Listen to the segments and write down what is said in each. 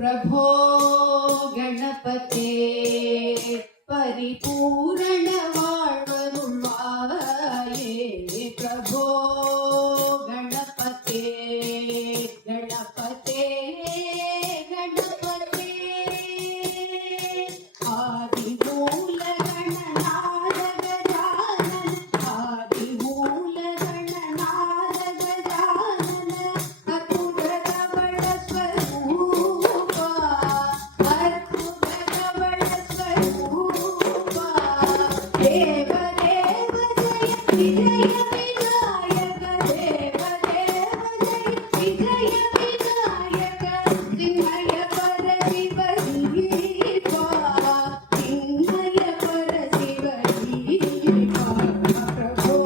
प्रभो गणपते परिपूर्ण வாழ்வருள்வாயே प्रभो गणपते गणपते गणपते आदिमूल गणनाद गजानन आदिमूल गणनाद गजानन अतुल धवल स्वरूपा अतुल धवल स्वरूपा देव देव जय विजय विनायक देव देव जय विजय विनायक सिंहय पर शिव दीपा सिंहय पर शिव दीपा प्रभो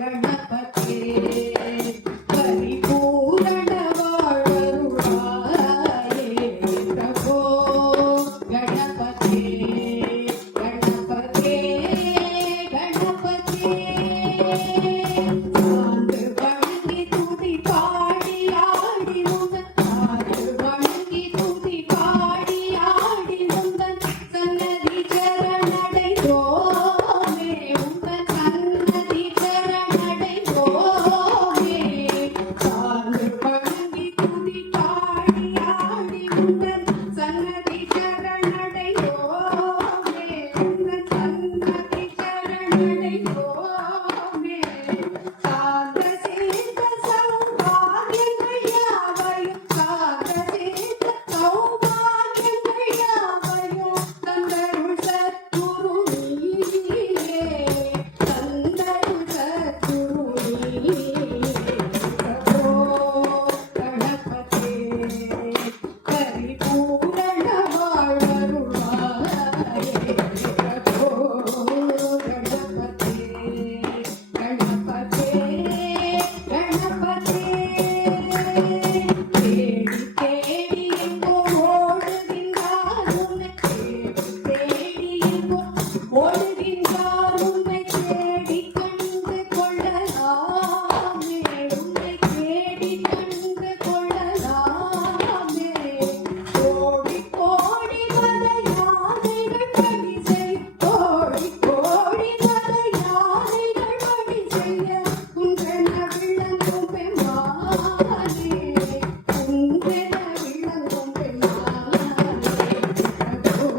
गणपते परिपूर्ण வாழ்வருள்வாயே प्रभो गणपते गणपते गणपते சாந்து வணங்கி துதி பாடி ஆடி முந்தன் சாந்து வணங்கி துதி பாடி ஆடி முந்தன் சன்னதி சரணடைந்தோமே உந்தன் சன்னதி சரணடைந்தோமே சாந்து வணங்கி துதி பாடி ஆடி முந்தன் சன்னதி சரணடைந்தோமே உந்தன் சன்னதி சரணடைந்தோமே சாந்த சேந்த சௌபாகியங்கள் யாவையும் சாந்த சேந்த சௌபாகியங்கள் யாவையும் தந்தருள் சத்குரு நீயே தந்தருள் சத்குரு நீயே பிரபோ கணபதே பரிபூரண வாழ்வருள்வாயே பிரபோ கணபதே கணபதே கணபதே தேடி தேடி எங்கோ ஓடுகின்றார் உன்னை தேடி தேடி எங்கோ ஓடுகின்றார் உன்னை தேடி கண்டு கொள்ளலாமே உன்னை தேடி கண்டு கொள்ளலாமே கோடி கோடி மத யானைகள் பணி செய் கோடி கோடி மத யானைகள் பணி செய்ய குன்றென விளங்கும் பெம்மானே குன்றென விளங்கும் பெம்மானே பிரபோ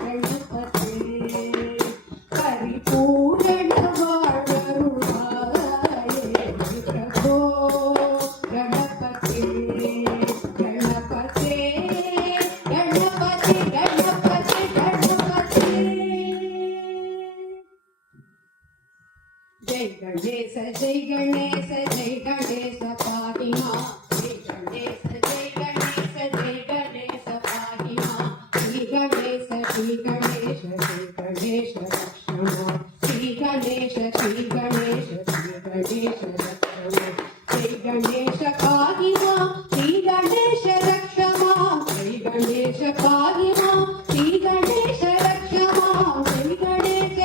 கணபதே பரிபூரண வாழ்வருள்வாயே பிரபோ கணபதே கணபதே கணபதே கணபதே கணபதே जय गणेश जय गणेश जय गणेश पाहि मां जय गणेश जय गणेश जय गणेश पाहि मां श्री गणेश श्री गणेश श्री गणेश रक्षमा श्री गणेश श्री गणेश श्री गणेश रक्षमा जय गणेश पाहि मां श्री गणेश रक्षमा जय गणेश पाहि मां श्री गणेश रक्षमा जय गणेश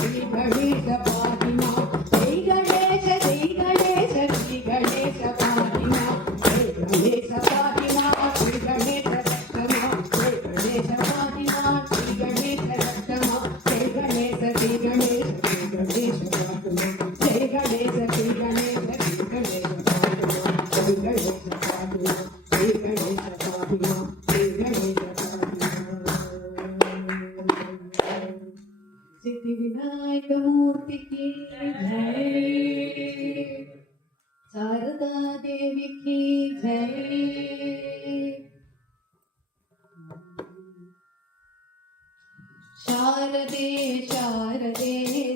श्री गणेश पाहि मां जय गणेश श्री गणेश पाहि मां जय गणेश पाहि मां श्री गणेश रक्षमा जय गणेश पाहि मां श्री गणेश रक्षमा जय गणेश श्री गणेश पाहि मां जय गणेश श्री गणेश पाहि मां जय गणेश पाहि मां श्री गणेश पाहि मां जय गणेश पाहि मां सिद्धि विनायक मूर्ति की जय शारदा देवी की जय शारदे शारदे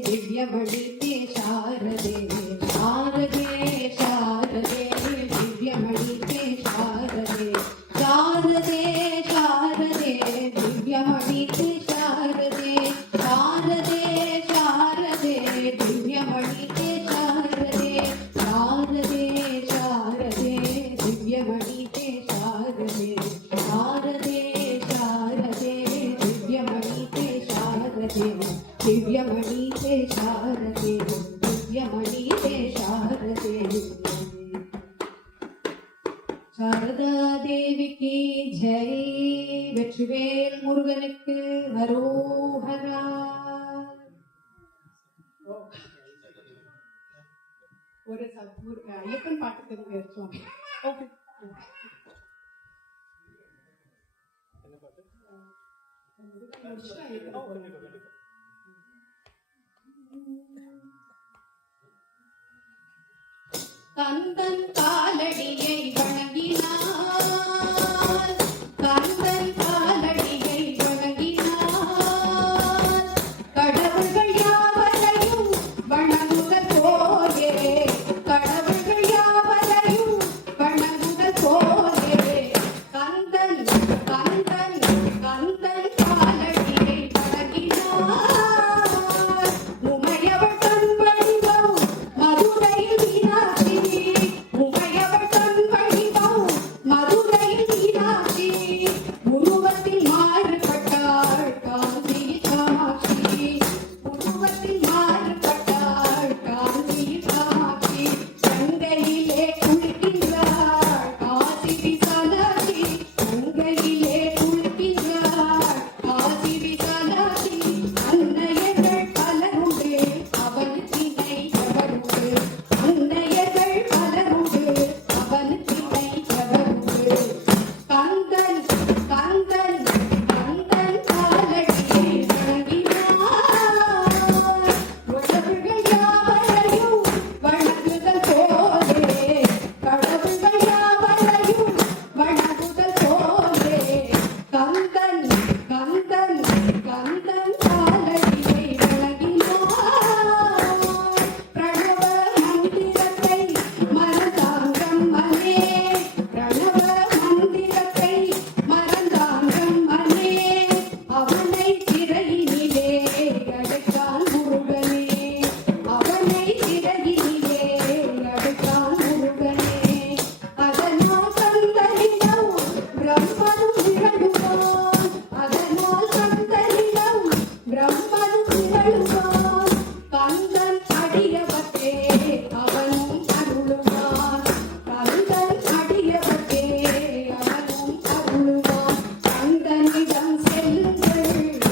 दिव्यमणिते शारदे शारदे शारदे दिव्यमणिते शारदे शारदे शारदे दिव्यमणिते शारदे शारदे शारदे दिव्यमणिते शारदे शारदे शारदे दिव्यमणिते शारदे शारदे शारदे दिव्यमणिते शारदे दिव्यमणिते शारदे दिव्यमणि சாரதா தேவிக்கு ஜெய். வெற்றிவேல் முருகனுக்கு அரோகரா. ஒரு ஐயப்பன் பாட்டு தெரிஞ்சு சுவாமி. கந்தன் காலடியை வணங்கினார், கந்தன் காலடியை வணங்கினார், கடவுள்கள் யாவரையும் வணங்குதல் போலே, கடவுள்கள் யாவரையும் வணங்குதல் போலே, கந்தன் கந்தன் கந்தன் காலடியை வணங்கினார். உமையவள் கண் வடிவம் மதுரையில் மீனாட்சி, உமையவள் கண் வடிவம் மதுரையில் மீனாட்சி, உருவத்தில் மாறுபட்டாள் காஞ்சியில் காமாட்சி, உருவத்தில் மாறுபட்டாள் காஞ்சியில் காமாட்சி, கங்கையிலே குளிக்கின்றாள் காசி விசாலாட்சி, கங்கையிலே குளிக்கின்றாள் காசி விசாலாட்சி, அன்னையர்கள் பலருண்டு அவனுக்கிணை எவருண்டு, அன்னையர்கள் பலருண்டு அவனுக்கிணை எவருண்டு, கந்தன் கந்தன் கந்தன் காலடியை வணங்கினார், உழவுகள் யாவரையும் வணங்குதல் போலே, கடவுள்கள் யாவரையும் வணங்குதல் போலே, கந்தன் கந்தன் கந்தன் காலடியை வணங்கினார். பிரணவ மந்திரத்தை மறந்தாங்கம் மனே, பிரணவ மந்திரத்தை மறந்தாங்கம் மனே, அவனை சிறையினிலே அடைத்தான் முருகனே, அவனை சிறையினிலே அடைத்தான் முருகனே, அதனால் கந்தனிடம் பிரம்மனும் திகழுவான், அதனால் கந்தனிடம் பிரம்மனும் திகழுவான், கந்தன் அடியவர்க்கே அவனும் அருளுவான், கந்தன் அடியவர்க்கே அவனும் அருளுவான், கந்தனிடம் செல்லுங்கள்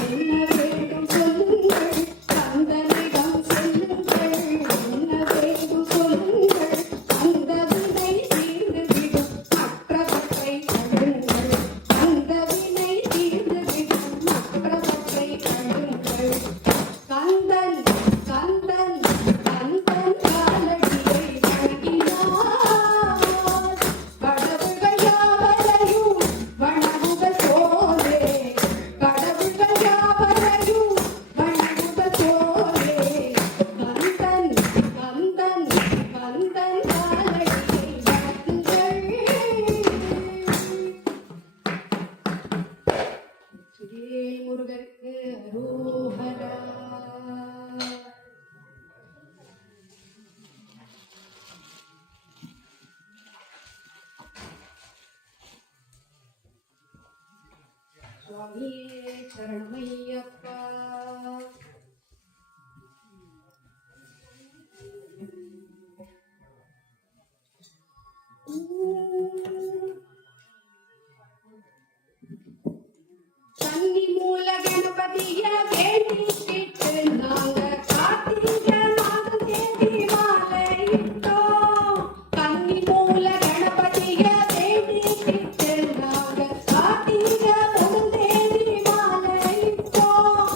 என்ன வேண்டும் சொல்லுங்கள், கந்தனிடம் செல்லுங்கள் என்ன வேண்டும் சொல்லுங்கள், அந்த வினை தீர்ந்துவிடும் மற்றவற்றை தடுங்கள், அந்த வினை தீர்ந்துவிடும் மற்றவற்றை தடுங்கள், கந்தன் கந்தன் கந்தன் காலடியை வணங்கினார், கடவுள்கள் யாவரையும் வணங்குதல் போலே, கடவுள்கள் யாவரையும் வணங்குதல் போலே, கந்தன் கந்தன் கந்தன் காலடியை வணங்குங்கள். வெற்றிவேல் முருகனுக்கு அரோகரா. சுவாமியே சரணமையப்பா. கன்னி மூல கணபதிய வேண்டிக்கிட்டு நாங்க கார்த்திகை மாதம் தேதி மாலையிட்டோம், கன்னி மூல கணபதிய வேண்டிக்கிட்டு நாங்க கார்த்திகை முதல் தேதி மாலையிட்டோம்,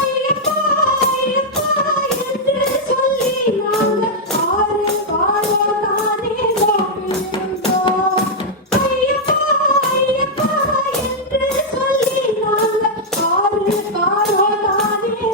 ஐயப்பா ஐயப்பா என்று சொல்லி நாங்க ஆறு வாரம் தானே நோக்கிட்டோம், ஐயப்பா ஐயப்பா என்று சொல்லி நாங்க ஆறு வாரம் தானே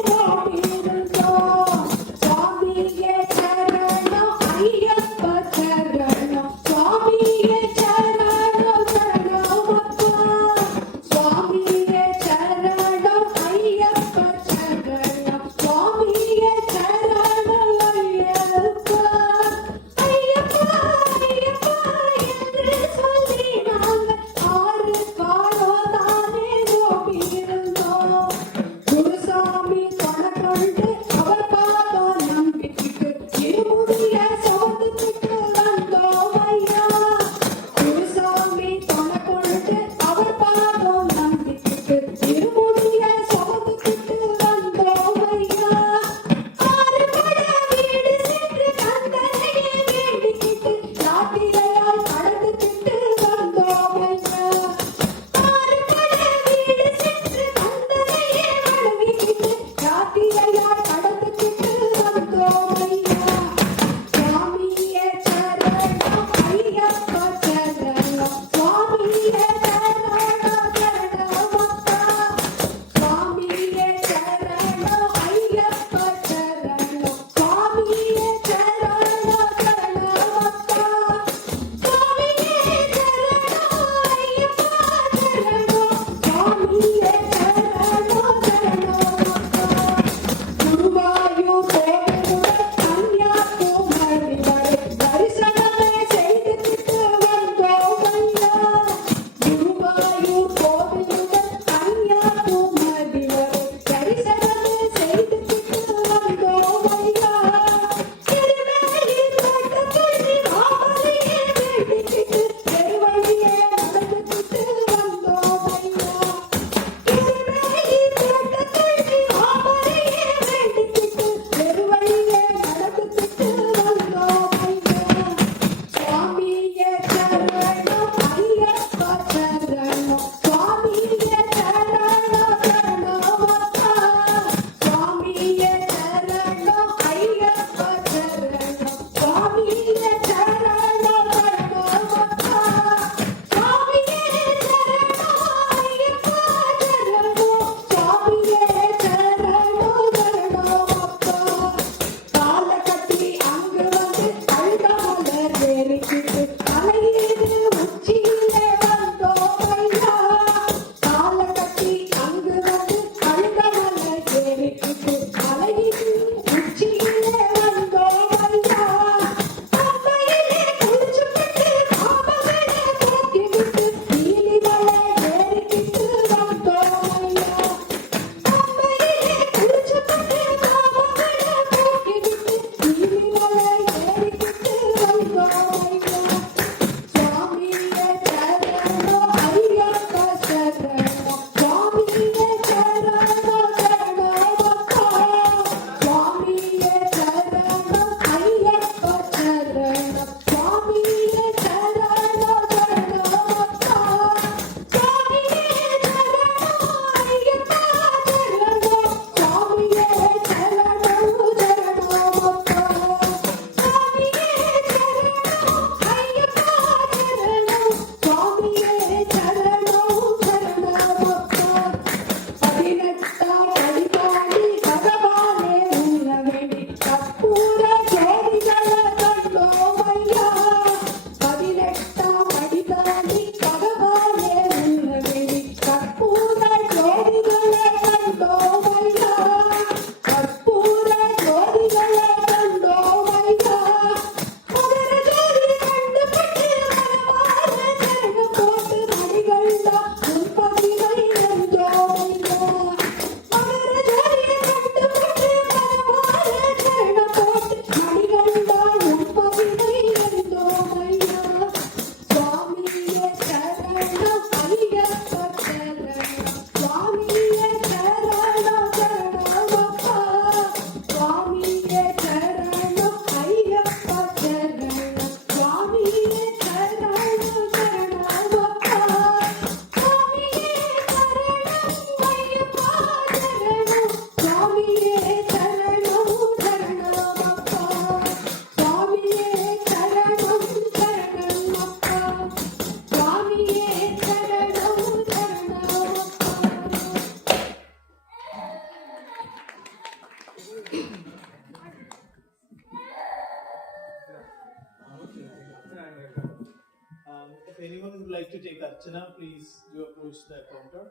anyone would like to take Archana, please do approach the counter.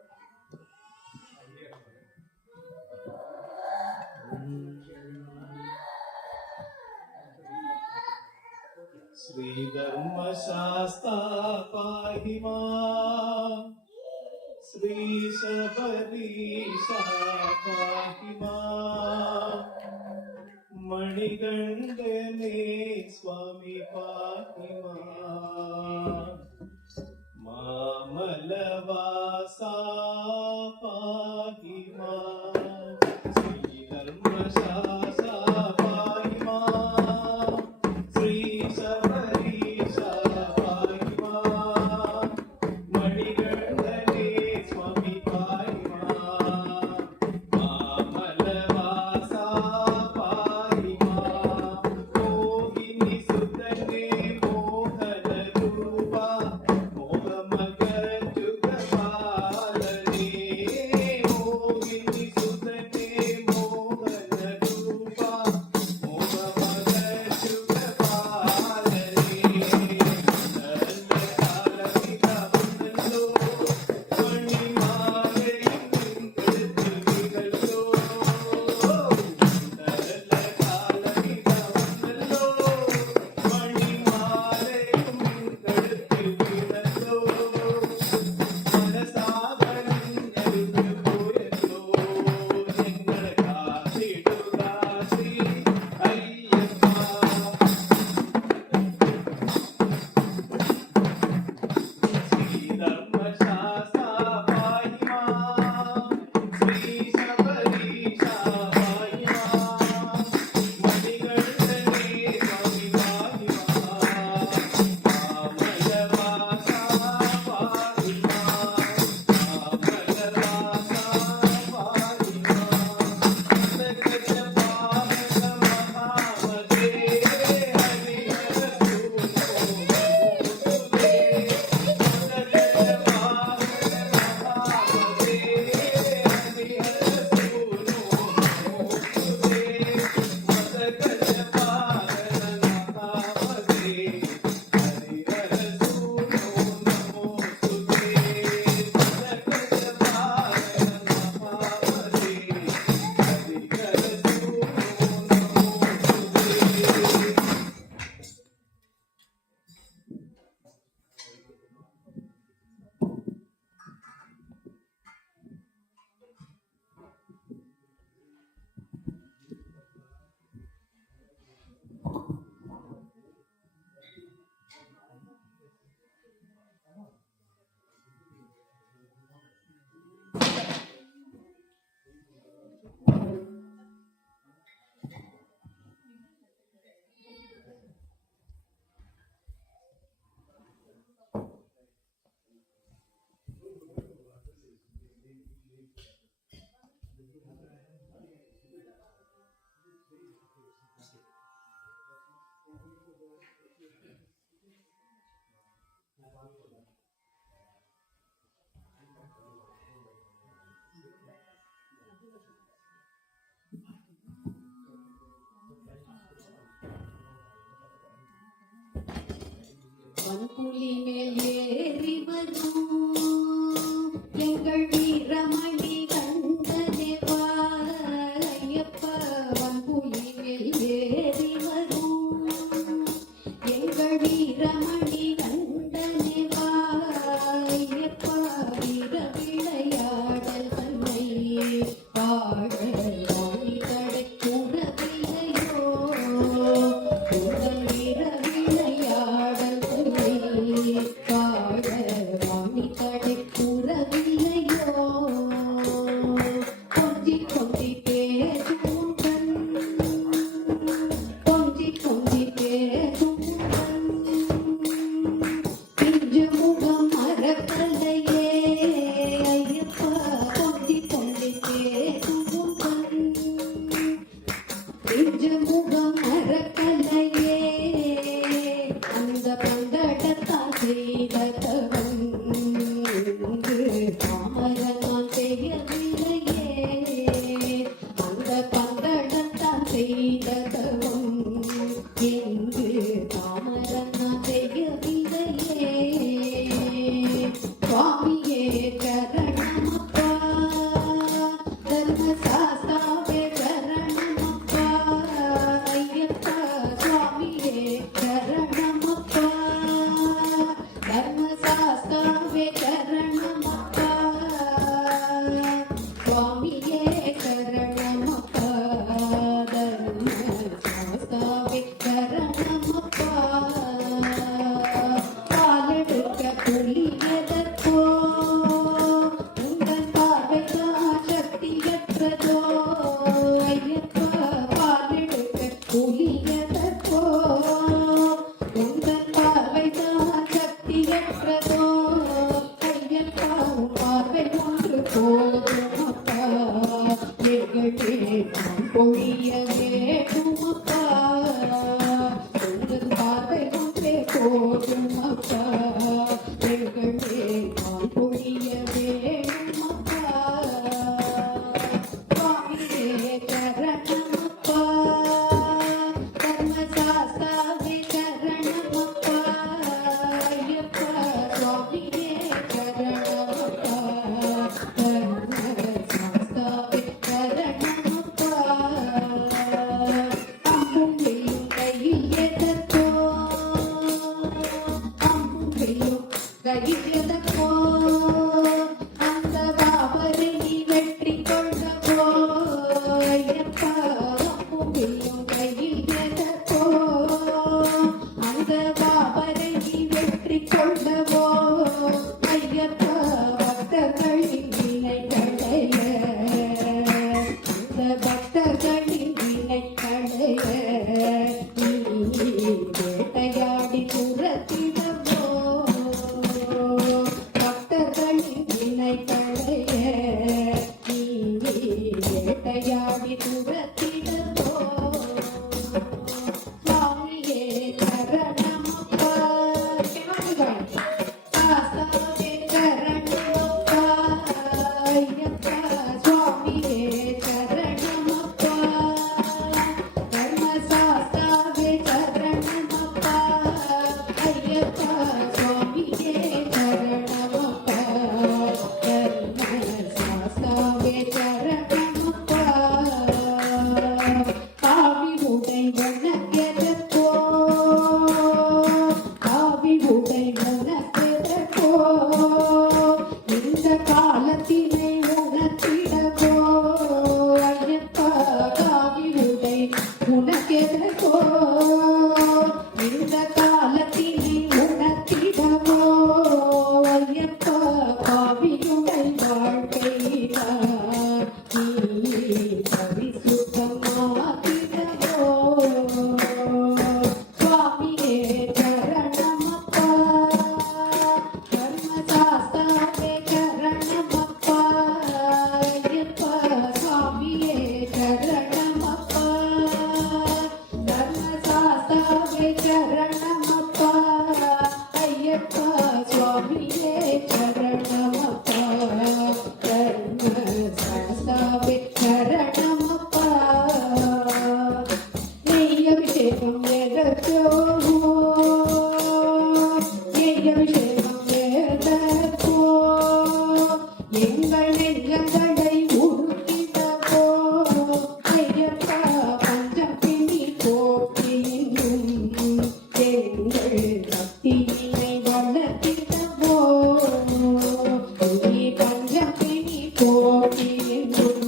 Sri Dharma Shastra Pahima Sri Shabarisha Pahima Manigandane Swami Pahima Mamalavasa Pahima Sri Dharma Shastra Pahima Sri Shabarisha Pahima Manigandane Swami Pahima Mamalavasa Pahima Mohini Sudane Mohana Rupa Mohamagajugapalane Mohini Sudane Mohana Rupa வன்புலி மேல் ஏறி வரும் எங்கள் வீரமணி கண்டனேவா ஐயப்பா வன்புலி மேல் ஏறி வரும் எங்கள் வீரமணி கண்டனேவா ஐயப்பா வீர விளையாடல் தன்னை பாட வாணி தடை கூடவில்லையோ உங்கள் வீர விளையாடல் பாட வாணி தடை கூறவில்லையோ கொஞ்சி கொஞ்சி பேசும் கண் கொஞ்சி கொஞ்சி பேசும் கண் பிஞ்சு முகம் மறக்கலையே ஐயப்பா கொஞ்சி கொஞ்சி பேசும் கண் பிஞ்சு முகம் மறக்கலையே அந்த பந்தடத்தான் செய்த தவம் தாமரன் நான் செய்யவில்லையே அந்த பந்தடத்தான் செய்த தவம் எங்கு தாமரன் நான் செய்யவில்லையே கையிலும் கையிலதப்போ அந்த பாபரை நீ வெற்றி கொள்ளவோ ஐயப்பா அம்பும் கையில் எதப்போ அந்த பாபரை நீ வெற்றி கொள்ளவோ ஐயப்பா பக்தர்களின் வினைகளைய அந்த பக்தர்களின் வினைகளைய நீ வேட்டையாடி துரத்திடவோ பக்தர்களின் வினைகளைய நீ வேட்டையாடி துரத்திடவோ சுவாமியே சரணமப்பா சாஸ்தாவே சரணமப்பா ஐயப்பா சுவாமியே சரணமப்பா தர்மசாஸ்தாவே சரணமப்பா ஐயப்பா சுவாமியே சரணமப்பா தர்மசாஸ்தாவே சரணமப்பா காவி உடை வணக்கெதற்கோ காவி உடை வணக்கெதற்கோ இந்த காலத்தினை உணர்த்திடவோ ஐயப்பா காவி உடை உனக்கெதற்கோ இந்த காலத்தினை உணர்த்திடவோ ஐயப்பா காவியுடை வாழ்க்கையிலா நீ பரிசுத்தமாக்கிடவோ சுவாமியே சரணமப்பா தர்மசாஸ்தாவே சரணமப்பா ஐயப்பா சுவாமியே சரணமப்பா தர்மசாஸ்தாவே சரணமப்பா ஐயப்பா சுவாமியே சரணமப்பா தர்மசாஸ்தாவே சரணமப்பா நெய் அபிஷேகம் எதற்கோ நெய் அபிஷேகம் எதற்கோ எங்கள் நெஞ்சங்களை உருக்கிடவோ ஐயப்பா பஞ்சம் பிணி போக்கியும் எங்கள் பக்தியினை வளர்த்திடவோ நீ பஞ்சம் பிணி போக்கியும்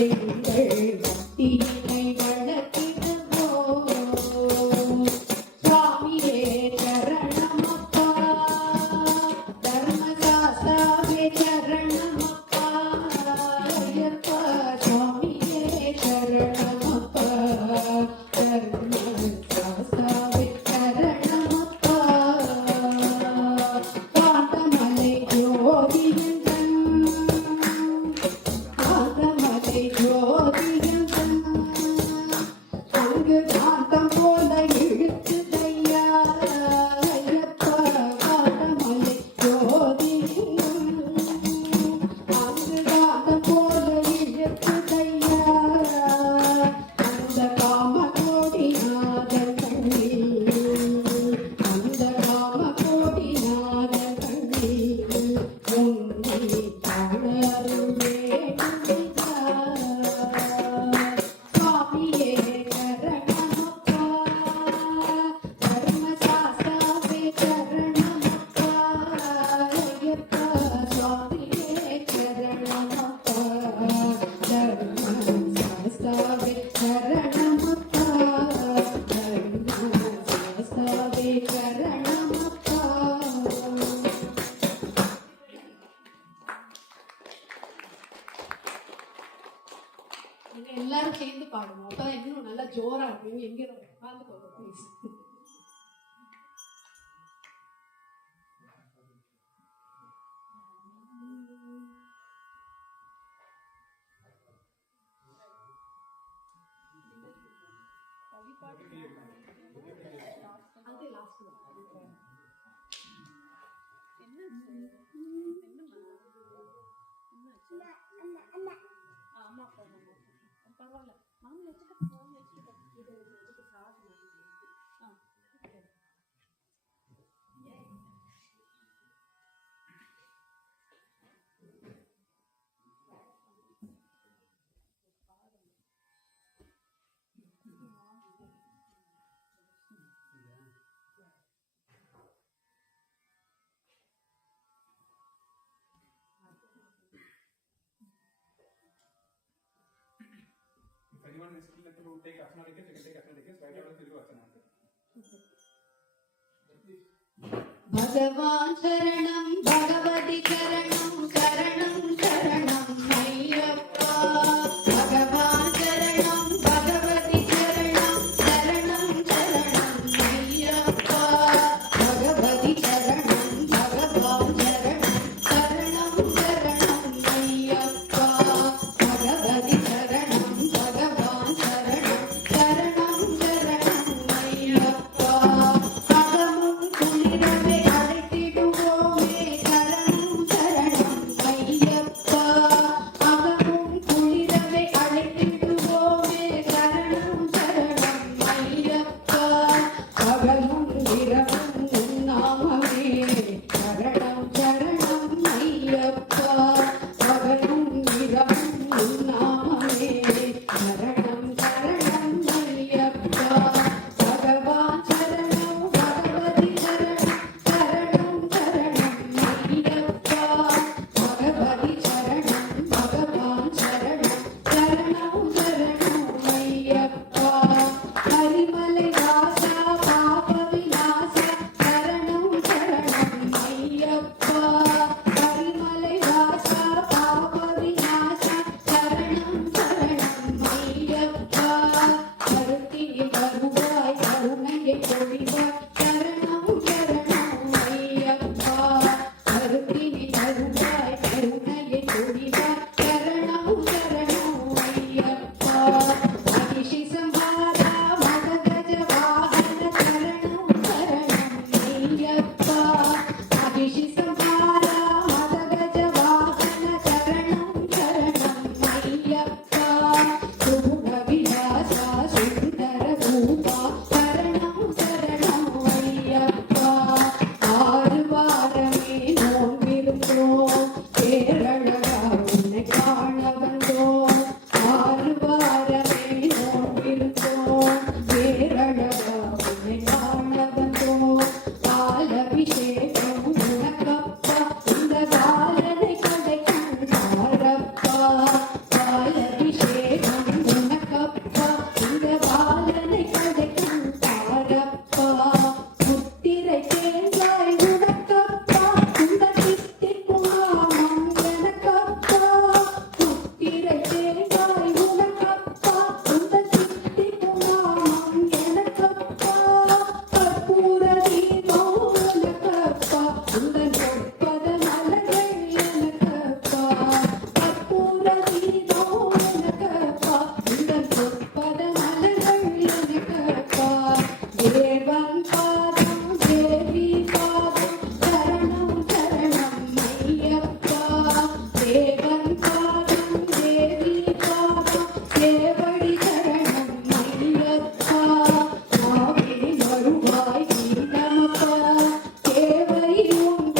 எங்கள் பக்தியினை வளர்த்திடவோ சுவாமியே சரணமப்பா தர்மசாஸ்தாவே சரணமப்பா ஐயப்பா சுவாமியே சரணமப்பா தர்மசாஸ்தாவே சரணமப்பா காந்தமலை ஜோதியந்தன் காந்தமலை ஜோதியந்தன் அங்கு காந்தம் போல இழுக்குதையா ஐயப்பா காந்தமலை ஜோதியந்தன் அங்கு காந்தம் போல இழுக்குதையா அந்த காமகோடி நாதன் கண்ணில் அந்த காமகோடி நாதன் கண்ணில் உன்னை காணருளே சுவாமியே சரணமப்பா தர்மசாஸ்தாவே சரணமப்பா ஐயப்பா சுவாமியே சரணமப்பா தர்மசாஸ்தாவே சரணமப்பா தர்மசாஸ்தாவே சரணமப்பா நீங்க எல்லாரும் சேர்ந்து பாடணும் அப்பதான் இன்னும் நல்லா ஜோரா அப்படின்னு எங்க உட்காந்துக்கோங்க ப்ளீஸ் அது லாஸ்ட் அம்மா பரவாயில்ல மாமி வச்சுக்க anyone is to take asana tickets, you can take asana tickets. Right after you asana. भगवान् शरणं भगवति शरणं शरणं शरणं अय्यप्पा भगवान् शरणं भगवति शरणं शरणं शरणं अय्यप्पा भगवति शरणं भगवान् शरणं शरणं शरणं अय्यप्पा भगवति शरणं भगवान् शरणं शरणं शरणं अय्यप्पा அகமும் குளிரவே அழைத்திடுவோமே சரணம் சரணம் ஐயப்பா அகமும் குளிரவே அழைத்திடுவோமே சரணம் சரணம் ஐயப்பா பகலும் இரவும் உன் நாமமே சரணம் சரணம் ஐயப்பா பகலும் இரவும் உன் நாமமே சரணம் சரணம் ஐயப்பா பகவான் சரணம் பகவதி சரணம் சரணம் சரணம் ஐயப்பா பகவதி சரணம் பகவான் சரணம் சரணம் சரணம் ஐயப்பா ஹரிமலை வாசா பாப விநாசா சரணம் சரணம் ஐயப்பா ஹரிமலை வாசா பாப விநாசா சரணம் சரணம் ஐயப்பா கருத்தினில் வருவாய் கருணையை பொழிவாய் சரணம் சரணம் ஐயப்பா கருத்தினில் வருவாய் கருணையை பொழிவாய் சரணம் சரணம் ஐயப்பா மகிஷி சம்ஹாரா மதகஜ வாகன சரணம் சரணம் ஐயப்பா மகிஷி சம்ஹாரா மதகஜ வாகன சரணம் சரணம் ஐயப்பா சுகுண விலாசா சுந்தர ரூபா சரணம் சரணம் ஐயப்பா ஆறு வாரமே நோன்பிருந்தோம் பேரழகா உன்னை காண வந்தோம் ஆறு வாரமே நோன்பிருந்தோம் பேரழகா உன்னை காண வந்தோம் பாலபிஷேகம் உனக்கப்பா இந்த பாலனை கடைக்கும் பாரப்பா பாலபிஷேகம் உனக்கப்பா இந்த பாலனை கடைக்கும் பாரப்பா முத்திரை தேங்காய் உனக்கப்பா இந்த தித்திக்கும் நாமம் எனக்கப்பா முத்திரை தேங்காய் உனக்கப்பா இந்த தித்திக்கும் நாமம் எனக்கப்பா கற்பூர தீபம் உனக்கப்பா உந்தன் பொற்பத மலர்கள் எனக்கப்பா கற்பூர தீபம் உனக்கப்பா உந்தன் பொற்பத மலர்கள் எனக்கப்பா தேவன் பாதம் தேவி பாதம் சரணம் சரணம் ஐயப்பா தேவன் பாதம் தேவி பாதம் தேவடி சரணம் ஐயப்பா நாவில் வருவாய் நீலமப்பா தேவை உன்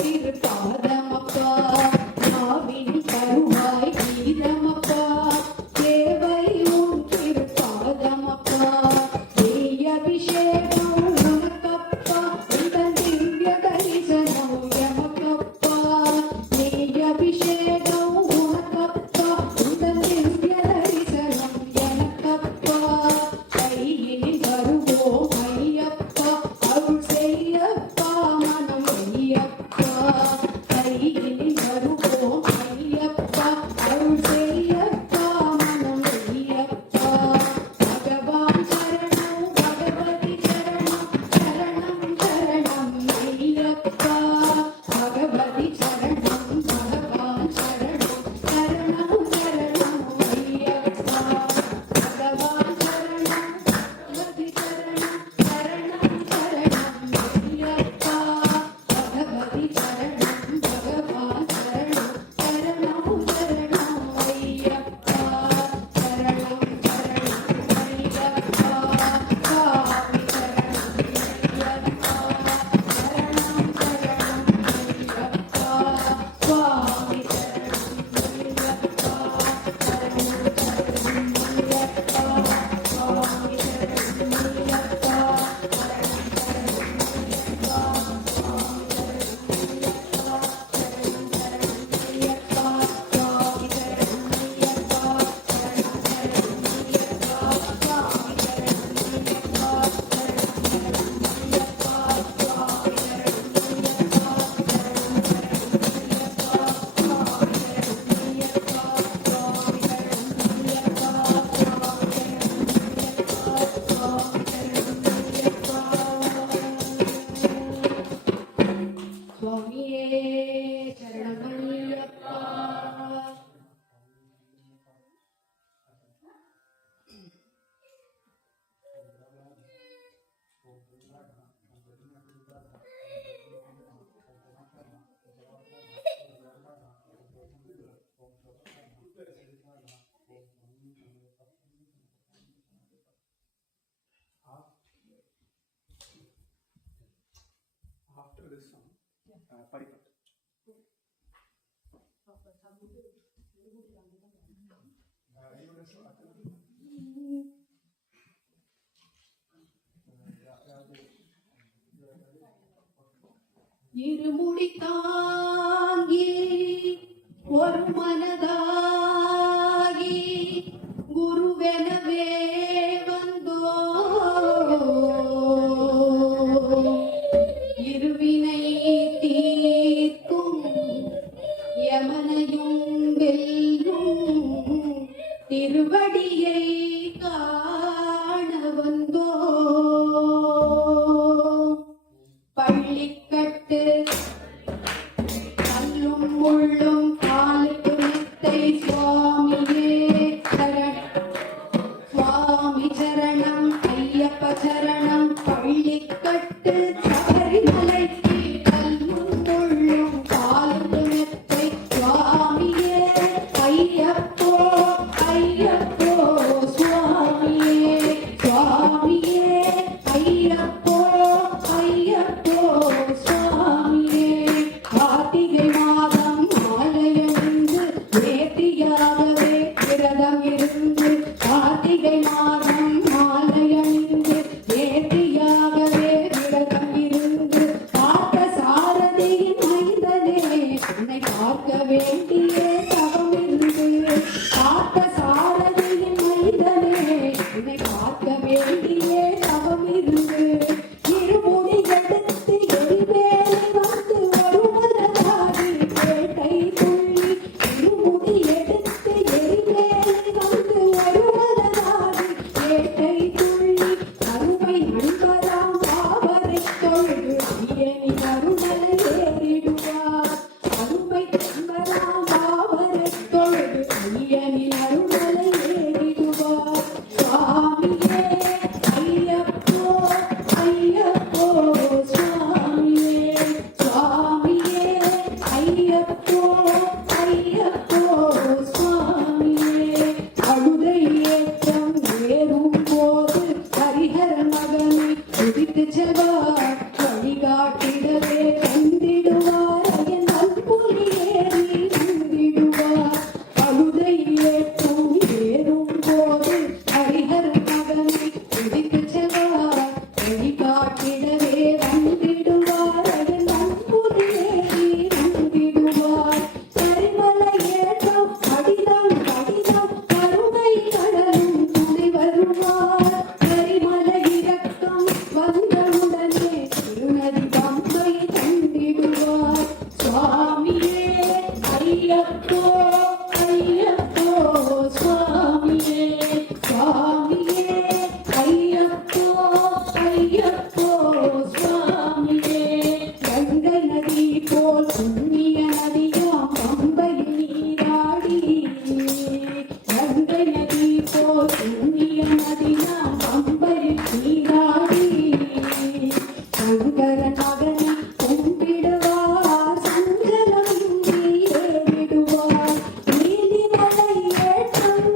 சுவாமியே சரணமையப்பா. After this song, Paripat. இருமுடி தாங்கி ஒரு மனதாகி குருவெனவே வந்தோ இருவினை தீர்க்கும் யமனையும் வெல்லும் திருவடியை காண வந்தோ பள்ளிக்கட்டு கல்லும் முள்ளும் காலுக்கு மெத்தை சுவாமியே சுவாமி சரணம் ஐயப்ப சரணம் பள்ளிக்கட்டு சபரிமலைக்கு கல்லும் முள்ளும் காலுக்கு மெத்தை சுவாமியே ஐயப்போ ஐயப்போ சுவாமியே சுவாமியே ஐயப்போ ஐயப்போ சுவாமியே கார்த்திகை மாதம் ஆலயமிருந்து நேர்த்தியாகவே விரதம் இருந்து கார்த்திகை மாதம் ஆலயமிருந்து நேர்த்தியாகவே விரதம் இருந்து பார்த்த சாரதியின் மைந்தனே உன்னை பார்க்க வேண்டிய தவம் இருந்து பார்த்த சாரதியின் மைந்தனே உன்னை பார்க்க வேண்டிய தவம் இருந்து இருமுடி எடுத்து எரிவேலை வந்து வருவதாகி பேட்டை துள்ளி இருமுடி எடுத்து எரிவேலை வந்து வருவதாகி பேட்டை துள்ளி அருமை நண்பராம் பாவரை தொழுது இயனி அருமலை ஏறிடுவார் அருமை நண்பராம் பாவரை தொழுது இயனி அருமலை ஏறிடுவார் சுவாமியே ஐயப்போ ஐயப்போ சுவாமியே சுவாமியே ஐயப்போ ஐயப்போ சுவாமியே அழுதை ஏற்றம் ஏறும் போது ஹரிஹர மகனை துதித்து செல்வார் வழிகாட்டிடவே வந்திடுவார் என் அன்புலி ஏறி வந்திடுவார் அழுதை ஏற்றம் ஏறும் போது ஹரிஹர மகனை துதித்து செல்வார் வழிகாட்டிடவே வந்திடுவார் என் அன்புலி ஏறி வந்திடுவார் கரிமலை ஏற்றம் அடிதான் கடிதம் கருணை கடலும் துணை வருவார் கரிமலை இறக்கம் வந்தவுடனே திருநதி பம்பை தந்திடுவார் சுவாமியே ஐயப்போ ஐயப்போ சுவாமியே சுவாமியே ஐயப்போ ஐயப்போ சுவாமியே கங்கை நதி போல் புண்ணிய நதியாம் பம்பையில் நீராடி கங்கை நதி போல் புண்ணிய நதியாம் பம்பையில் நீராடி சங்கர மகனை கும்பிடுவார் சஞ்சலம் ஏறிடுவார் நீலிமலை ஏற்றம்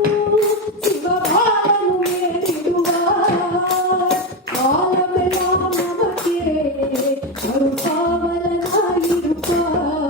சிவபாலனும் ஏறிடுவார் காலமெல்லாம் நமக்கே அருள்காவலனாயிருப்பார்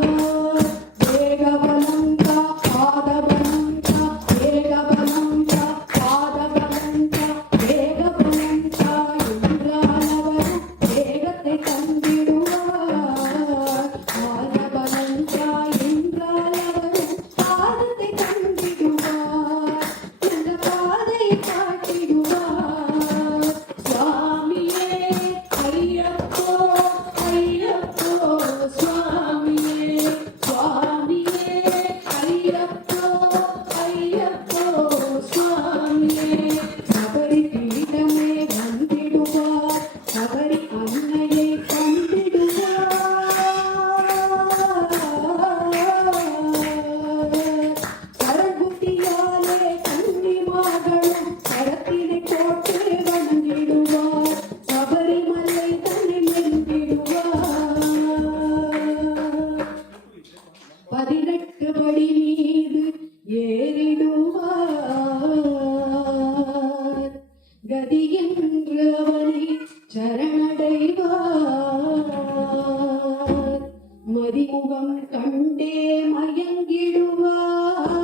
மதிமுகம் கண்டே மயங்கிடுவார்.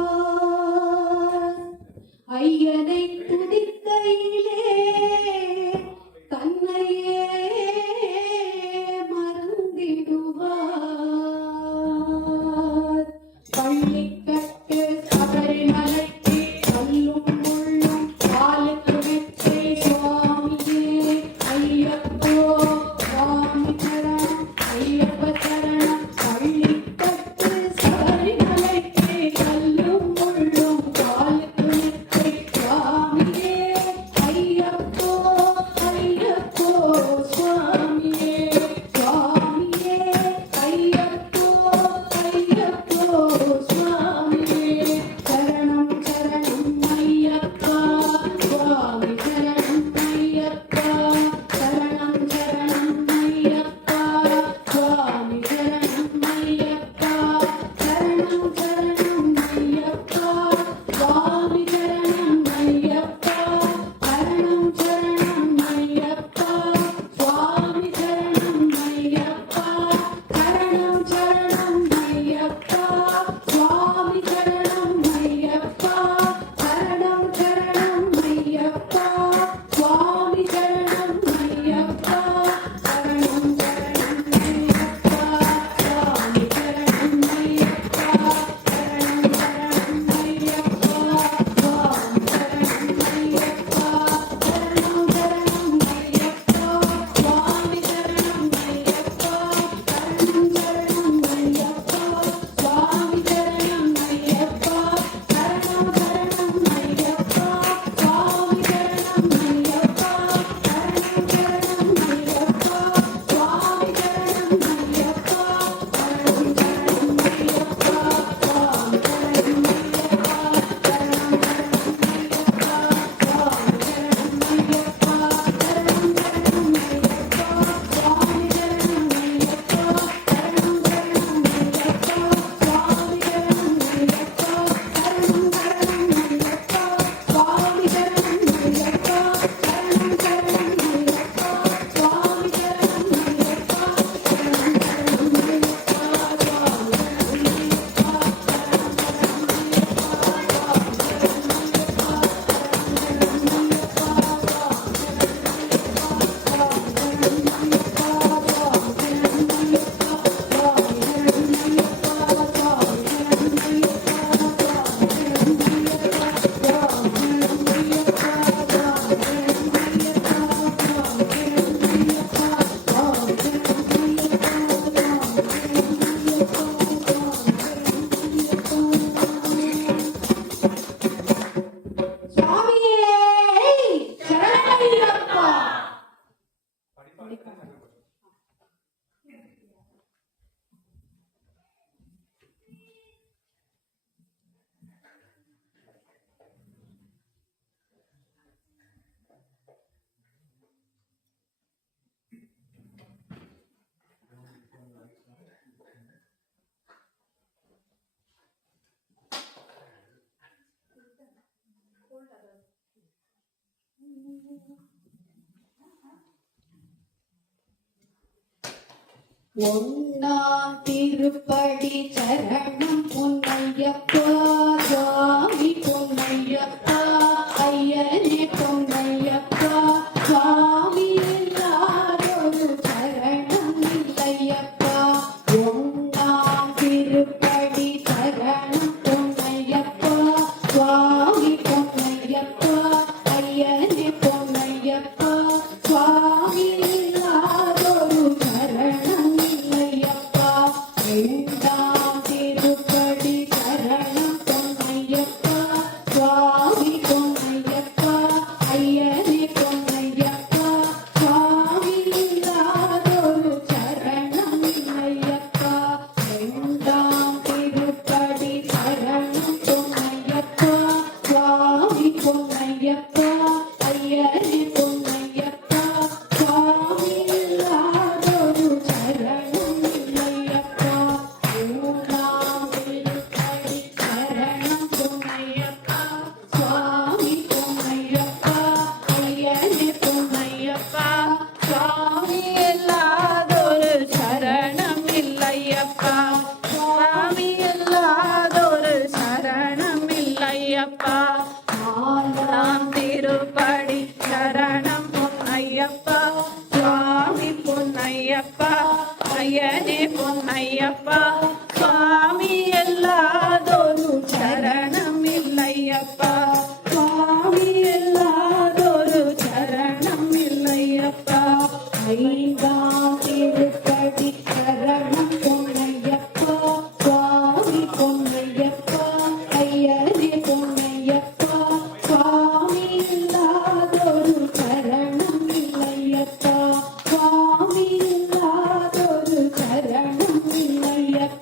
ஐயனை துதிக்கையிலே தன்னையே மறந்திடுவார். பள்ளிக்கட்டு சபரிமலைக்கு கல்லும் முள்ளும் காலுக்கு மெத்தை சுவாமியே ஐயப்போ சுவாமி சரணம் ஐயப்ப சரணம். பள்ளிக்கட்டு சபரிமலைக்கு கல்லும் முள்ளும் காலுக்கு மெத்தை சுவாமியே ஐயப்போ ஐயப்போ சுவாமியே சுவாமியே ஐயப்போ ஐயப்போ சுவாமியே. சரணம் சரணம் ஐயப்பா சுவாமி சரணம் ஐயப்பா. சரணம் சரணம் ஐயப்பா சுவாமி சரணம் ஐயப்பா. சரணம் சரணம் ஐயப்பா சுவாமி சரணம் ஐயப்பா. சரணம் சரணம் ஐயப்பா சுவாமி சரணம் ஐயப்பா. சரணம் சரணம் ஐயப்பா சுவாமி சரணம் ஐயப்பா. சரணம் சரணம் ஐயப்பா சுவாமி சரணம் ஐயப்பா. சரணம் சரணம் ஐயப்பா சுவாமி சரணம் ஐயப்பா. சரணம் சரணம் ஐயப்பா சுவாமி சரணம் ஐயப்பா. சரணம் சரணம் ஐயப்பா சுவாமி சரணம் ஐயப்பா. சரணம் சரணம் ஐயப்பா சுவாமி சரணம் ஐயப்பா. சரணம் சரணம் ஐயப்பா சுவாமி சரணம் ஐயப்பா. சரணம் சரணம் ஐயப்பா சுவாமி சரணம் ஐயப்பா. சரணம் சரணம் ஐயப்பா சுவாமி சரணம் ஐயப்பா. சரணம் சரணம் ஐயப்பா சுவாமி சரணம் ஐயப்பா. சரணம் சரணம் ஐயப்பா சுவாமி சரணம் ஐயப்பா. சரணம் சரணம் ஐயப்பா சுவாமி சரணம் ஐயப்பா. சரணம் சரணம் ஐயப்பா சுவாமி சரணம் ஐயப்பா. சரணம் சரணம் ஐயப்பா சுவாமி சரணம் ஐயப்பா. சரணம் சரணம் ஐயப்பா சுவாமி சுவாமியே சரணமையப்பா. ஒன்னாம் திருப்படி சரணம் பொன்னையப்பா சுவாமி பொன்னையப்பா. ஐயனே பொன்னையப்பா சுவாமி இல்லாதொரு சரணம் இல்லையப்பா. ஒன்னாம் திருப்படி சரணம் பொன்னையப்பா சுவாமி பொன்னையப்பா. ஐயனே பொன்னையப்பா சுவாமி இல்லாதொரு சரணம் இல்லையப்பா. இரண்டாம் திருப்படி சரணம் சுவாமி இல்லாதொரு சரணம் இல்லையப்பா ஆண்டாம் திருப்படி சரணம் பொன்னையப்பா சுவாமி பொன்னையப்பா ஐயனே பொன்னையப்பா சுவாமி இல்லாதொரு சரணம் இல்லையப்பா சுவாமி இல்லாதொரு சரணம் இல்லையப்பா ஐந்தாம் திருப்படி சரணம் பொன்னையப்பா சுவாமி பொன்னையப்பா ஐயனே பொன்னையப்பா சுவாமி இல்லாதொரு சரணம் இல்லையப்பா சுவாமி இல்லாதொரு சரணம் இல்லையப்பா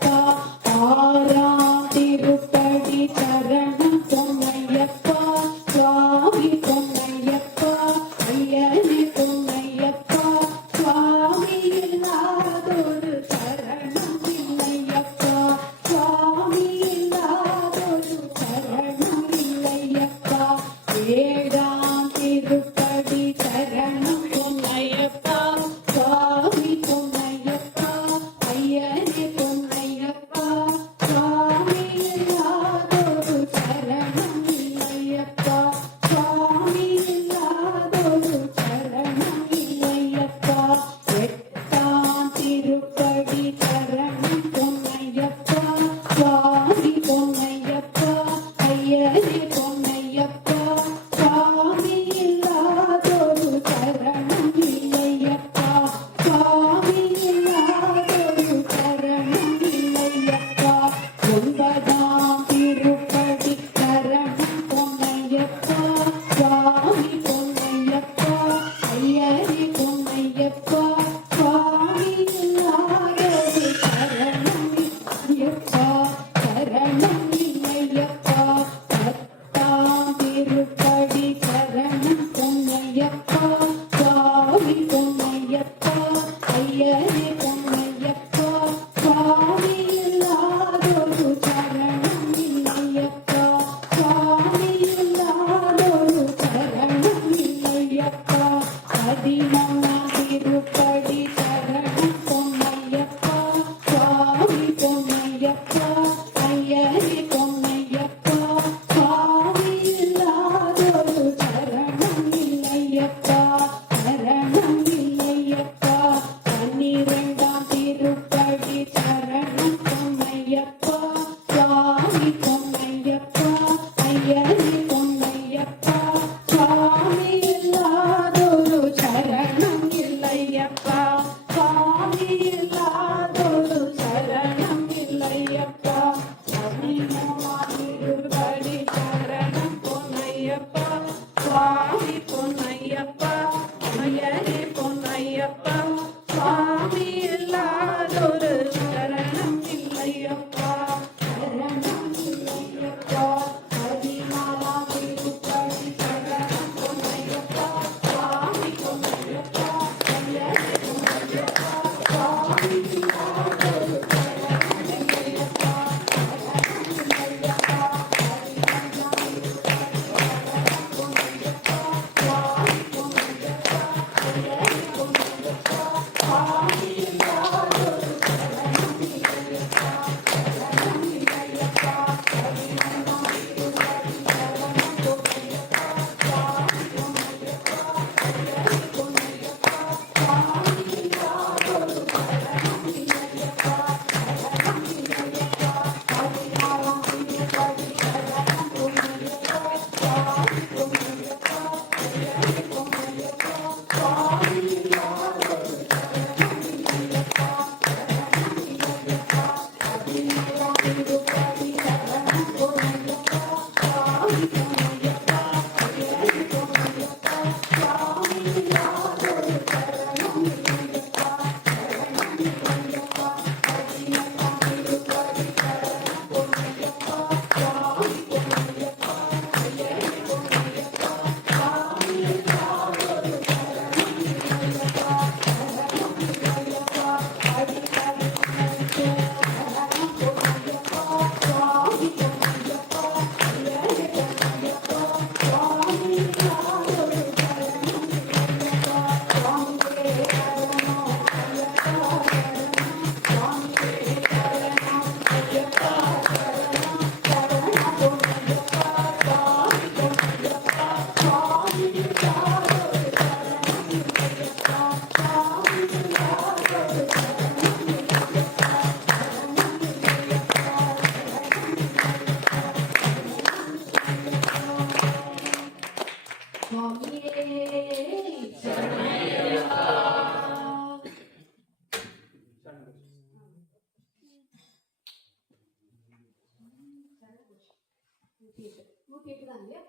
108 தான் இல்லையா?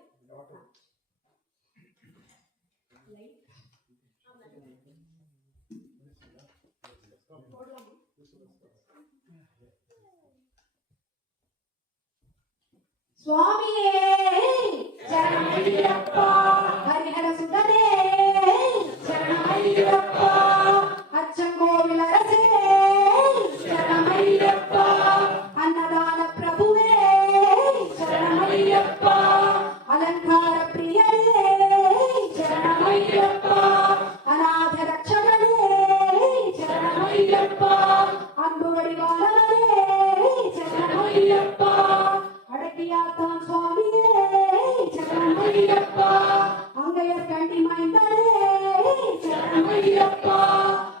லைட் போடலாமா? சுவாமியே சரணமையப்பா, ஹரிஹர சுதனே சரணமையப்பா, அச்சங்கோவில் அரசே சரணமையப்பா, அன்னதான பிரபுவே சரணமையப்பா, அலங்கார பிரியரே சரணமையப்பா, அநாத ரட்சகனே சரணமையப்பா, அன்பு வடிவாளனே சரணமையப்பா, அடக்கியாத்தான் சுவாமியே சரணமையப்பா, அங்கையர் கண்டி மைந்தனே சரணமையப்பா,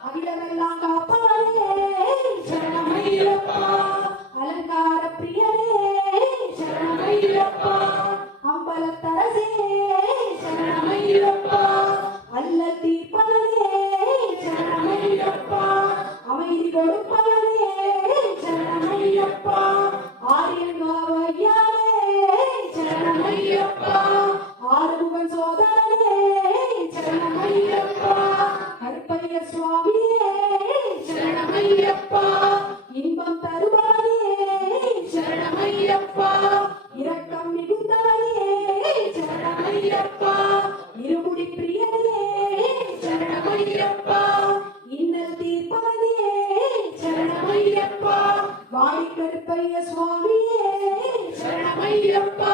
அகிலமெல்லாம் காப்பானே சரணமையப்பா, அலங்கார பிரியனே சரணமையப்பா, அம்பலத்தரசே சரணமையப்பா, அல்ல தீர்ப்பவனே சரணமையப்பா, அமைதி கொடுப்பவனே சரணமையப்பா, ஆரியங்காவையாவே சரணமையப்பா, ஆறுமுகன் சோதரனே சரணமையப்பா, கருப்பைய சுவாமியே சரணமையப்பா, இன்பம் தருவானே சரணமையப்பா, இரக்கம் மிகுந்தவனே சரணமையப்பா, இருமுடி பிரியனே சரணமையப்பா, இன்னல் தீர்ப்பவனே சரணமையப்பா, வாடி கருப்பைய சுவாமியே சரணமையப்பா,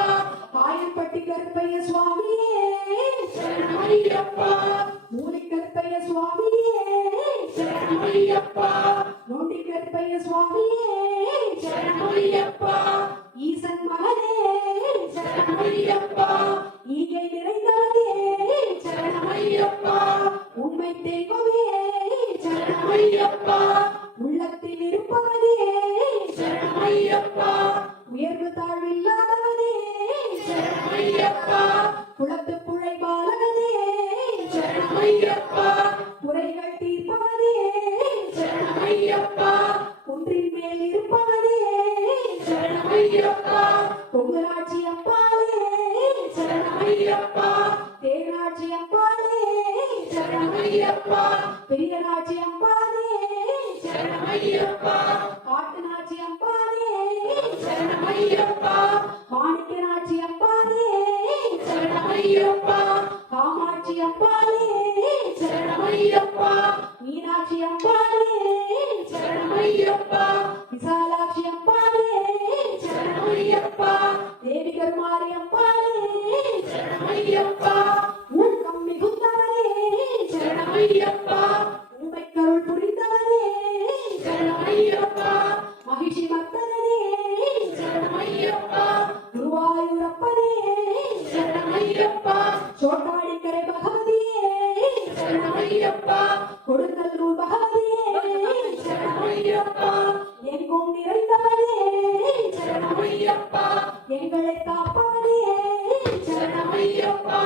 பாயம்பட்டி கருப்பைய சுவாமியே சரணமையப்பா, மூலி கருப்பைய சுவாமியே சரணமையப்பா, நொண்டி கருப்பைய சுவாமியே சரணமையப்பா, ஈசன் மகனே சரணமையப்பா, ஈகை நிறைந்தவனே சரணமையப்பா, உண்மை தெய்வமே சரணமையப்பா, உள்ளத்தில் இருப்பவனே சரணமையப்பா, உயர்வு தாழ்வில்லாதவனே சரணமையப்பா, குளத்து புழை பாலகனே சரணமையப்பா, குறைகள் தீர்ப்பவனே சரணமையப்பா, குன்றின் மேல் இருப்பவனே சரணமையப்பா, கொங்குராட்சி அப்பாலே சரணமையப்பா, தேனாட்சி அப்பாலே சரணமையப்பா, பெரியநாட்சி அப்பாலே சரணமையப்பா, காட்டுநாட்சி அப்பாலே சரணமையப்பா, மாணிக்கநாட்சி அப்பாலே சரணமையப்பா, காமாட்சி அப்பாலே சரணமையப்பா, மீனாட்சி அப்பாலே சரணமையப்பா, விசாலாட்சி அப்பாலே சரணமையப்பா, தேவி கருமாரி அப்பாலே சரணமையப்பா, ஊக்கம் மிகுந்தவனே சரணமையப்பா, ஊமை கருள் புரிந்தவனே சரணமையப்பா, மகிழ்ச்சி மத்தனே சரணமையப்பா, குருவாயூரப்பனே சரணமையப்பா, சோட்டாடிக்கரை பகவதியே சரணமையப்பா, கொடுங்கல்லூர் பகவதியே சரணமையப்பா, எங்கும் நிறைந்தவனே சரணமையப்பா, எங்களை காப்பவனே சரணமையப்பா,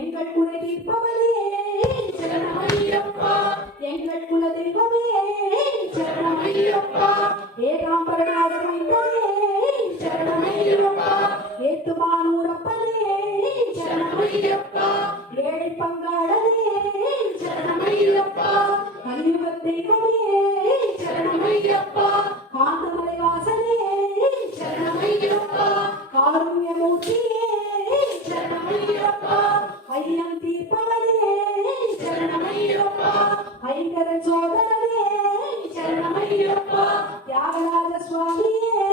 எங்கள் குறை தீர்ப்பவனே சரணமையப்பா, எங்கள் குல தெய்வமே சரணமையப்பா, ஏகாம்பரநாதர் மைந்தனே சரணமையப்பா, ஏத்துமானூரப்பனே சரணமையப்பா, ஏழை பங்காளனே சரணமையப்பா, கலியுக தெய்வமே சரணமையப்பா, காந்தமலை வாசனே சரணமையப்பா, காருண்யமூர்த்தியே சரணமையப்பா, ஐயம் தீர்ப்பவனே சரணமையப்பா, ஐங்கரன் சோதரனே சரணமையப்பா, தியாகராஜ சுவாமியே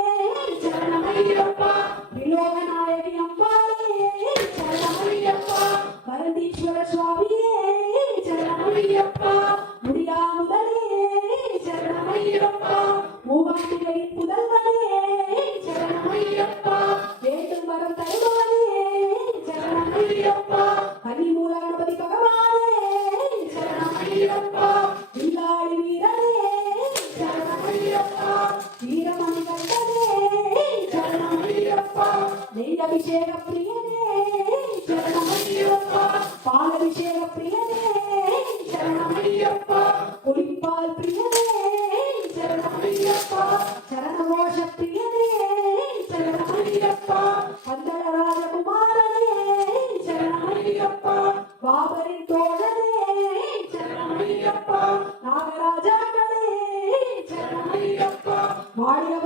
சரணமையப்பா, விலோகநாயகி அம்பாளே சரணமையப்பா, பரதீஸ்வர சுவாமியே சரணமையப்பா, முடியாமுதலே சரணமையப்பா, மூவாம்பிகையின் புதல்வனே சரணமையப்பா, வேண்டும் வரம் தருவானே சரணமையப்பா, கனிமூல கணபதி பகவானே சரணமையப்பா, வில்லாளி வீரனே சரணமையப்பா, வீரமணி கண்டனே சரணமையப்பா, நெய் அபிஷேக பிரியனே சரணமையப்பா, பாலபிஷேக பிரியனே சரணமையப்பா, ஒளிப்பால் பிரியனே சரணமையப்பா, சரணகோஷ பிரியனே சரணமையப்பா, பந்தளரா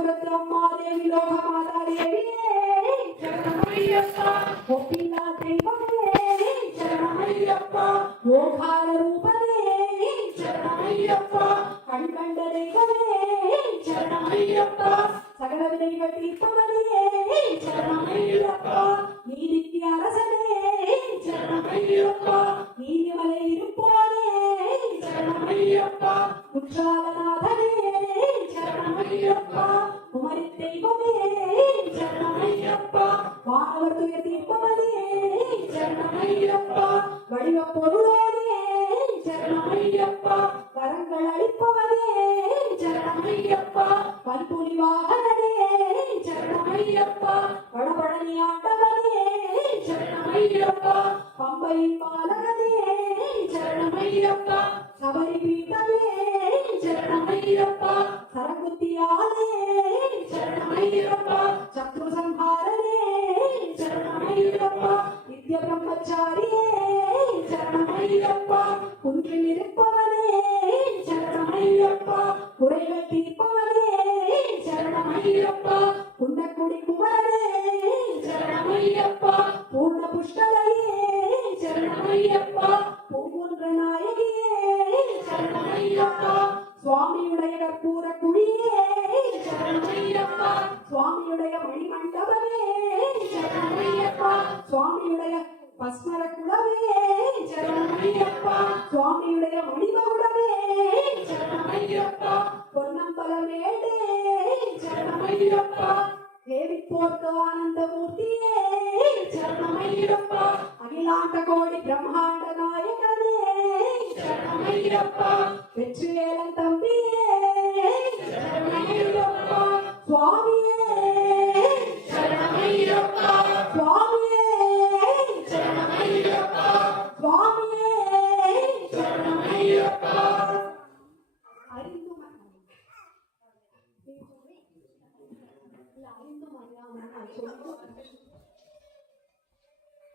రుద్రమ్మాదేవి లోకమాతాదేవియే శరణమయ్యప్ప గోపిలా దైవమే శరణమయ్యప్ప లోకాల రూపమే శరణమయ్యప్ప కణ్కండ దైవమే శరణమయ్యప్ప సకల దైవ తీర్థమనే శరణమయ్యప్ప நீ நித்திய அரசனே சரணமய்யப்ப நீதிமலை இருப்போனே சரணமய்யப்பா குற்றாலநாதனே சரணமய்யப்பா குமரி தெய்வமே சரணமய்யப்பா வானவர் துயர் தீர்ப்பவனே சரணமய்யப்பா வடிவ பொருளோனே சரணமய்யப்பா வரங்கள் அளிப்பவனே சரணமய்யப்பா பல்புலி வாகனனே சரணமய்யப்பா வடபழனி ஆண்டவனே சரணமய்யப்பா பம்பையின் பாலகனே சரணமய்யப்பா சபரி பீடமே சரணமய்யப்பா சரங்குத்தியாலே சரணமய்யப்பா சத்ரு சம்ஹாரனே சரணமய்யப்பா நித்ய பிரம்மச்சாரியே சரணமய்யப்பா குன்றில் இருப்பவனே சரணமய்யப்பா குறைகள் தீர்ப்பவனே சரணமய்யப்பா குண்டக்குடி குமரனே சரணமய்யப்பா பூர்ண புஷ்கலையே சரணமய்யப்பா பூங்குன்ற நாயகியே சரணமய்யப்பா சுவாமியுடைய கற்பூர குழியே சரணமய்யப்பா சுவாமியுடைய மணிமண்டபமே சரணமய்யப்பா சுவாமியுடைய பஸ்மர குலவே சரணமய்யப்பா சுவாமியுடைய மணிமகுடமே சரணமய்யப்பா பொன்னம்பலமேடே சரணமய்யப்பா தேவிப்போர்க்கு ஆனந்தமூர்த்தியே சரணமய்யப்பா அகிலாண்ட கோடி பிரம்மாண்ட நாயகனே சரணமய்யப்பா வெற்றிவேலன் தம்பியே சரணமய்யப்பா சுவாமியே சரணமய்யப்பா சுவாமியே சரணமய்யப்பா சுவாமியே சரணமய்யப்பா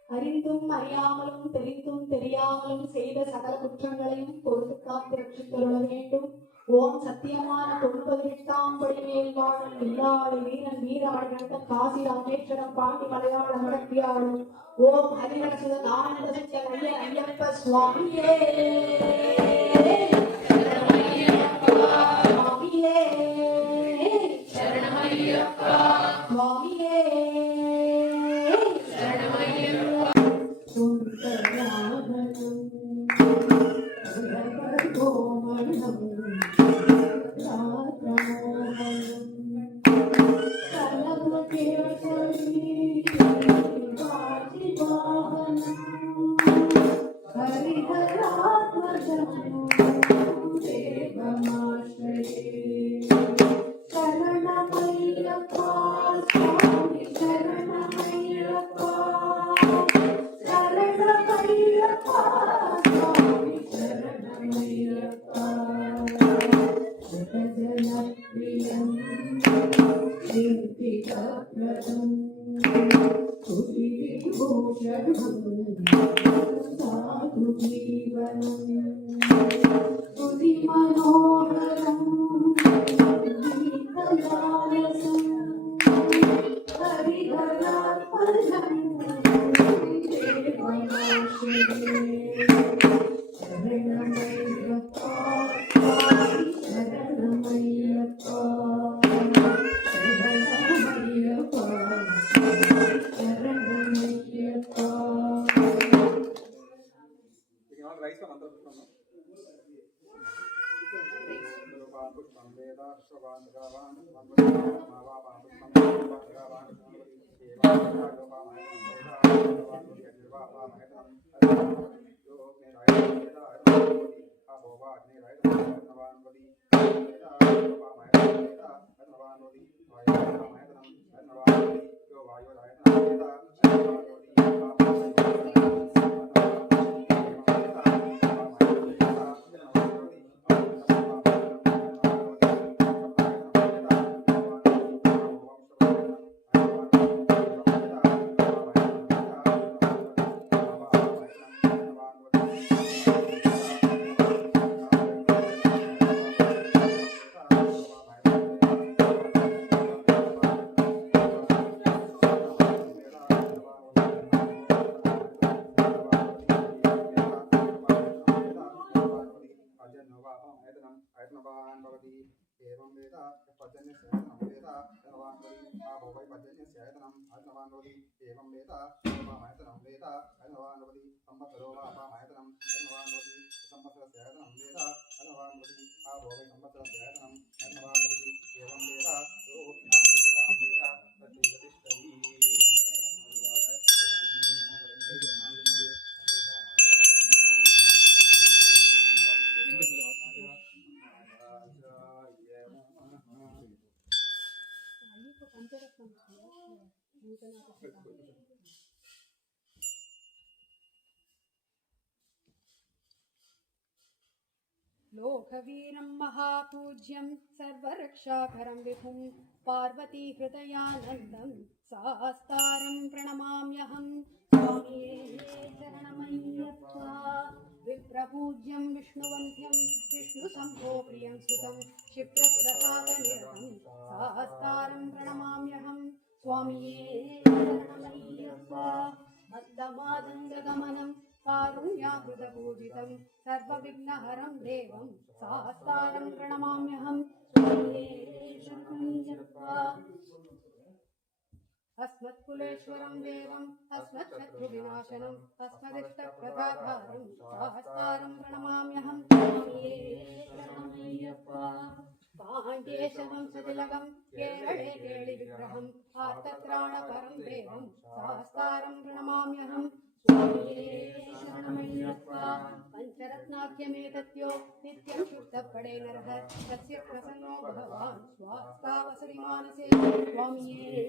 அறிந்தும் அறியாமலும் தெரிந்தும் தெரியாமலும் செய்த சகல குற்றங்களையும் பொறுத்து காத்து ரட்சித்தருள வேண்டும். ஓம் சத்தியமான 98ஆம் படி மேல் வாழும் வில்லாளி வீரன் வீரமணிகண்டன் காசி ராமேஸ்வரம் பாண்டி மலையாள மடக்கியாளும் ஓம் ஹரிஹரசுதன் ஆனந்த சத்திய ஐயன் ஐயப்ப சுவாமியே சுவாமியே சரணமய்யப்பா சுவாமியே भवति एवं वेद पर्जन्यस्येतनं वेद धनवान् भवति वै पर्जन्यस्येतनम् अधनवान् भवति एवं वेद अपामयतनं वेद धनवान् भवति संवत्सरो वा अपामयतनं धनवान् भवति संवत्सरस्येतनं वेद धनवान् भवति वै संवत्सरस्येतनं धनवान् भवति एवं वेद यो ज्ञानप्रतिष्ठितां वेद तद्विगतिष्ठति लोकवीरं महापूज्यं सर्वरक्षाकरं विभुं पार्वती हृदयानन्दं सास्तारं प्रणमाम्यहं स्वामिये शरणमय्यप्पा विप्रपूज्यं विष्णुवन्ध्यं विष्णुसम्भो प्रियं सुतं क्षिप्रप्रसादनिरतं सास्तारं प्रणमाम्यहं स्वामिये शरणमय्यप्पा मद्दमादङ्गगमनं कारुण्याकृतपूजितं सर्वविघ्नहरं देवं सास्तारं प्रणमाम्यहं स्वामिये शरणमय्यप्पा अस्मत्कुलेश्वरं देवम् अस्मत्शत्रुविनाशनम् अस्मदिष्टप्रदाधारं सास्तारं प्रणमाम्यहं स्वामिये शरणमय्यप्पा पाण्ड्येशवंशतिलकं केरळे केळिविग्रहम् आर्तत्राणपरं देवं सास्तारं प्रणमाम्यहं स्वामिये शरणमय्यप्पा पञ्चरत्नाख्यमेतत्यो नित्यं शुद्धपडे नरः तस्य प्रसन्नो भगवान् स्वास्तावसरि मानसे स्वामिये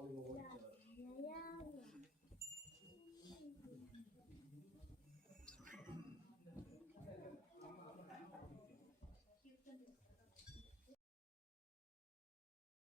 falling over each other.